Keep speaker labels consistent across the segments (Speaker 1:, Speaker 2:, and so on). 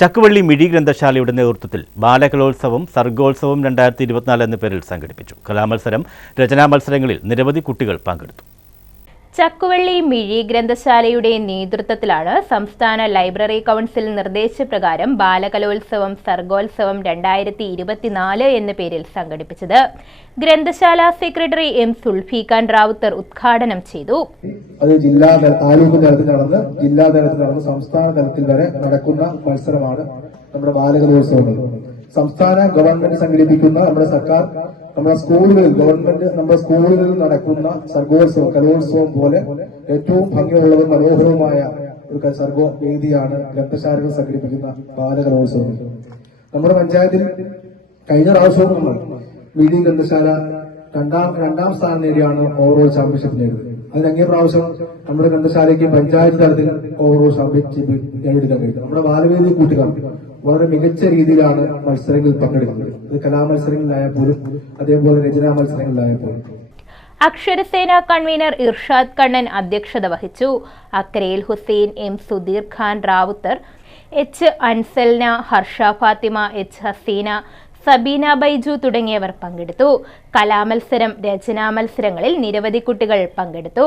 Speaker 1: ചക്കുവള്ളി മിഴി ഗ്രന്ഥശാലയുടെ നേതൃത്വത്തിൽ ബാലകലോത്സവം സർഗോത്സവം രണ്ടായിരത്തി ഇരുപത്തിനാല് എന്ന പേരിൽ സംഘടിപ്പിച്ചു. കലാമത്സരം രചനാ മത്സരങ്ങളിൽ നിരവധി കുട്ടികൾ പങ്കെടുത്തു.
Speaker 2: ചക്കുവള്ളി മിഴി ഗ്രന്ഥശാലയുടെ നേതൃത്വത്തിലാണ് സംസ്ഥാന ലൈബ്രറി കൗൺസിൽ നിർദ്ദേശപ്രകാരം ബാലകലോത്സവം സർഗോത്സവം രണ്ടായിരത്തി ഇരുപത്തിനാല് എന്ന പേരിൽ സംഘടിപ്പിച്ചത്. ഗ്രന്ഥശാല സെക്രട്ടറി എം സുൽഫിഖാൻ റാവുത്തർ ഉദ്ഘാടനം ചെയ്തു.
Speaker 3: അത് ജില്ലാ തല താലൂക്ക് തലത്തിൽ നടന്ന് ജില്ലാ തലത്തിൽ നടന്ന് സംസ്ഥാന തലത്തിൽ വരെ നടക്കുന്ന മത്സരമാണ് നമ്മുടെ ബാലകലോത്സവം സംസ്ഥാന ഗവൺമെന്റ് സംഘടിപ്പിക്കുന്ന നമ്മുടെ സർക്കാർ നമ്മുടെ സ്കൂളുകളിൽ ഗവൺമെന്റ് നമ്മുടെ സ്കൂളുകളിൽ നടക്കുന്ന സർഗോത്സവം കലോത്സവം പോലെ ഏറ്റവും ഭംഗിയുള്ളതും മനോഹരവുമായ ഒരു സർഗോ വേദിയാണ് ഗ്രന്ഥശാലകൾ സംഘടിപ്പിക്കുന്ന ബാലകലോത്സവം. നമ്മുടെ പഞ്ചായത്തിൽ കഴിഞ്ഞ പ്രാവശ്യവും നമ്മൾ വീടി ഗ്രന്ഥശാല രണ്ടാം രണ്ടാം സ്ഥാനം നേടിയാണ് ഓവറോൾ ചാമ്പ്യൻഷിപ്പ് നേടിയത്. അതിന് അങ്ങേ പ്രാവശ്യം നമ്മുടെ ഗ്രന്ഥശാലയ്ക്ക് പഞ്ചായത്ത് തലത്തിൽ ഓവറോൾ ചാമ്പ്യൻഷിപ്പ് നേടിയെടുക്കാൻ കഴിഞ്ഞു നമ്മുടെ ബാലവേദി കൂട്ടുകാർ വളരെ മികച്ച രീതിയിലാണ് മത്സരങ്ങളിൽ പങ്കെടുക്കുന്നത്. അത് കലാമത്സരങ്ങളിലായാൽ പോലും അതേപോലെ രചനാ മത്സരങ്ങളിലായാൽ പോലും
Speaker 2: അക്ഷരസേന കൺവീനർ ഇർഷാദ് കണ്ണൻ അധ്യക്ഷത വഹിച്ചു. അക്രേൽ Hussain M Sudheer Khan Rawther H Ansalna Harsha Fathima H Haseena Sabeena Baiju തുടങ്ങിയവർ പങ്കെടുത്തു. കലാമത്സരം രചനാ മത്സരങ്ങളിൽ നിരവധി കുട്ടികൾ പങ്കെടുത്തു.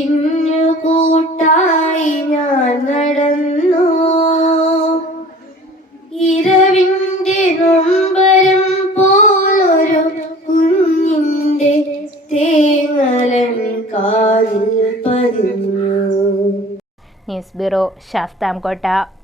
Speaker 4: കാതിൽ പതിഞ്ഞു.
Speaker 2: News bureau Sasthamkotta